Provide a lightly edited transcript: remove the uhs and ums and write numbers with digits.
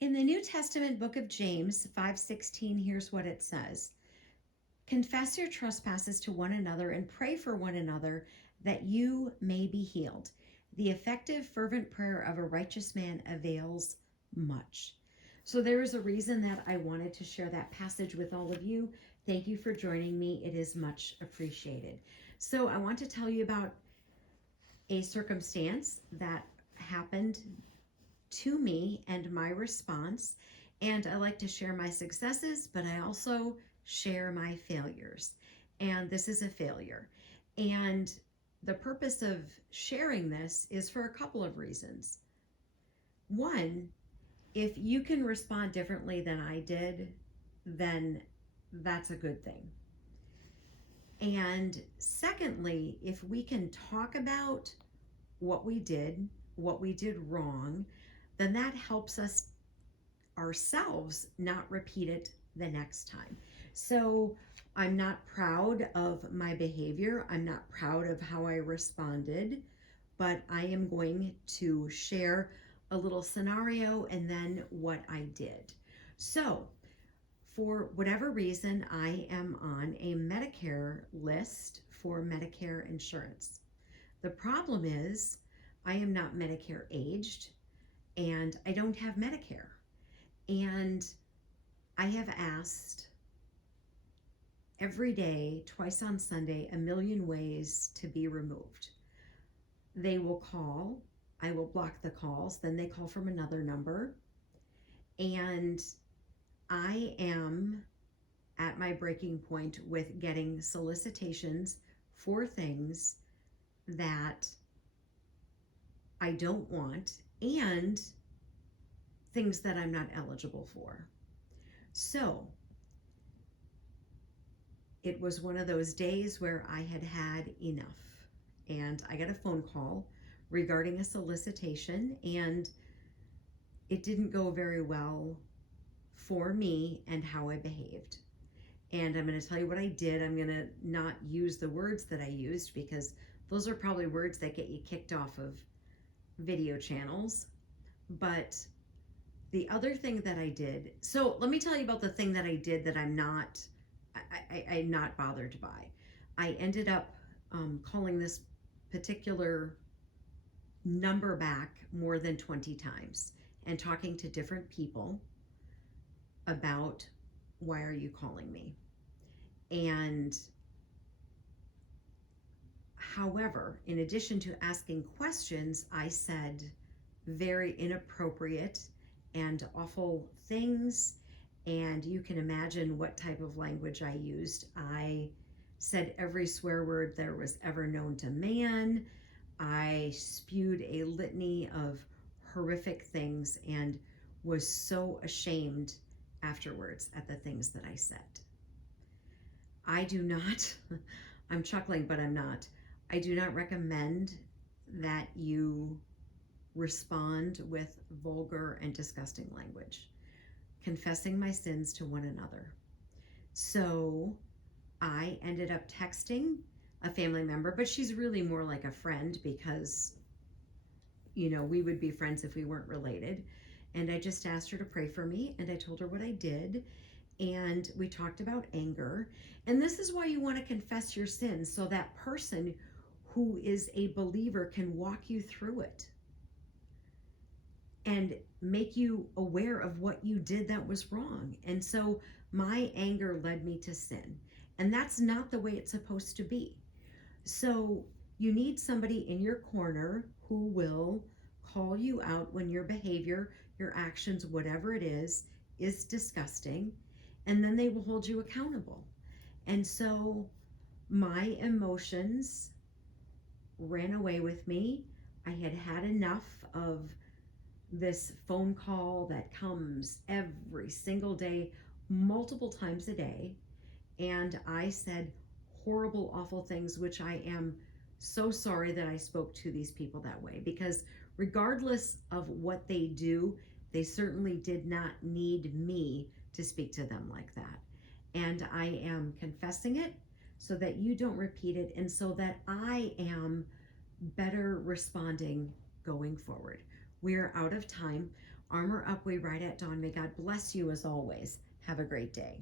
In the New Testament book of James 5:16, here's what it says. Confess your trespasses to one another and pray for one another that you may be healed. The effective, fervent prayer of a righteous man avails much. So there is a reason that I wanted to share that passage with all of you. Thank you for joining me. It is much appreciated. So I want to tell you about a circumstance that happened to me and my response. And I like to share my successes, but I also share my failures. And this is a failure. And the purpose of sharing this is for a couple of reasons. One, if you can respond differently than I did, then that's a good thing. And secondly, if we can talk about what we did wrong, then that helps us ourselves not repeat it the next time. So I'm not proud of my behavior. I'm not proud of how I responded, but I am going to share a little scenario and then what I did. So, for whatever reason, I am on a Medicare list for Medicare insurance. The problem is, I am not Medicare aged and I don't have Medicare. And I have asked every day, twice on Sunday, a million ways to be removed. They will call, I will block the calls, then they call from another number. And I am at my breaking point with getting solicitations for things that I don't want and things that I'm not eligible for. So it was one of those days where I had had enough, and I got a phone call regarding a solicitation, and it didn't go very well for me and how I behaved. And I'm going to tell you what I did. I'm going to not use the words that I used because those are probably words that get you kicked off of video channels. But the other thing that I did, so let me tell you about the thing that I did that I'm not bothered by. I ended up calling this particular number back more than 20 times and talking to different people about, why are you calling me? And however, in addition to asking questions, I said very inappropriate and awful things. And you can imagine what type of language I used. I said every swear word there was ever known to man. I spewed a litany of horrific things and was so ashamed afterwards at the things that I said. I do not, I'm chuckling, but I'm not. I do not recommend that you respond with vulgar and disgusting language. Confessing my sins to one another. So I ended up texting a family member, but she's really more like a friend because, we would be friends if we weren't related. And I just asked her to pray for me, and I told her what I did. And we talked about anger. And this is why you want to confess your sins, so that person who is a believer can walk you through it and make you aware of what you did that was wrong. And so my anger led me to sin. And that's not the way it's supposed to be. So you need somebody in your corner who will call you out when your behavior, your actions, whatever it is disgusting. And then they will hold you accountable. And so my emotions ran away with me. I had had enough of this phone call that comes every single day, multiple times a day. And I said horrible, awful things, which I am so sorry that I spoke to these people that way, because regardless of what they do, they certainly did not need me to speak to them like that. And I am confessing it so that you don't repeat it, and so that I am better responding going forward. We are out of time. Armor Up, we ride at dawn. May God bless you as always. Have a great day.